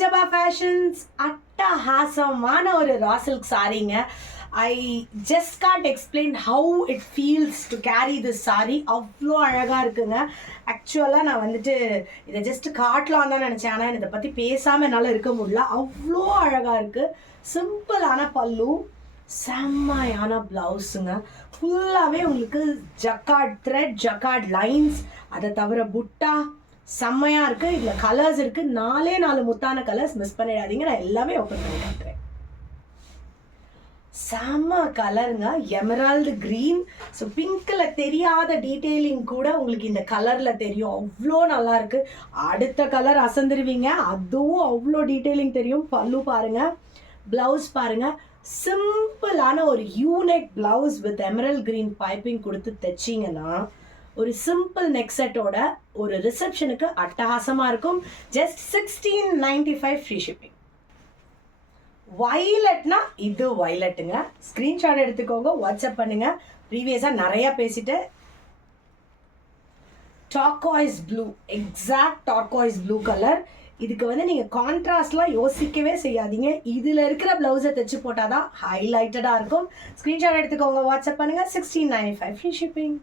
ஜபா fashions அட்டகாசமான ஒரு raw silk சாரீங்க. I just can't explain how it feels to carry this sari. அவ்வளோ அழகாக இருக்குங்க. ஆக்சுவலாக நான் வந்துட்டு இதை ஜஸ்ட் காட்டலான்னு தான் நினச்சேன், ஆனால் இதை பற்றி பேசாமல் என்னால் இருக்க முடியல. அவ்வளோ அழகாக இருக்குது. சிம்பிளான பல்லு, செம்மையான ப்ளவுஸுங்க. ஃபுல்லாகவே உங்களுக்கு ஜக்கார்ட் த்ரெட், ஜக்கார்ட் லைன்ஸ், அதை தவிர புட்டா செம்மையாக இருக்குது. இதில் கலர்ஸ் இருக்குது, 4 முத்தான கலர்ஸ். மிஸ் பண்ணிடாதீங்க. நான் எல்லாமே ஓப்பன் பண்ணி காட்டுறேன். செம்ம கலருங்க, எமரால்டு க்ரீன். ஸோ பிங்க்கில் தெரியாத டீட்டெயிலிங் கூட உங்களுக்கு இந்த கலரில் தெரியும். அவ்வளோ நல்லாயிருக்கு. அடுத்த கலர் அசந்துருவீங்க, அதுவும் அவ்வளோ டீட்டெயிலிங் தெரியும். பல்லு பாருங்கள், ப்ளவுஸ் பாருங்கள். சிம்பிளான ஒரு unique blouse with emerald green piping கொடுத்து தைச்சிங்கன்னா ஒரு சிம்பிள் நெக் செட்டோட ஒரு ரிசப்ஷனுக்கு அட்டகாசமாக இருக்கும். Just 1695 free shipping. வயலட்னா இது வயலட்டுங்க. ஸ்க்ரீன்ஷாட் எடுத்துக்கோங்க, வாட்ஸ்அப் பண்ணுங்கள். ப்ரீவியஸாக நிறையா பேசிட்டு. டார்காய்ஸ் ப்ளூ, எக்ஸாக்ட் டார்காய்ஸ் ப்ளூ கலர். இதுக்கு வந்து நீங்கள் கான்ட்ராஸ்ட்லாம் யோசிக்கவே செய்யாதீங்க. இதில் இருக்கிற ப்ளவுஸை தைச்சு போட்டால் தான் ஹைலைட்டடாக இருக்கும். ஸ்க்ரீன்ஷாட் எடுத்துக்கோங்க, வாட்ஸ்அப் பண்ணுங்கள். 1695 ஃப்ரீ ஷிப்பிங்.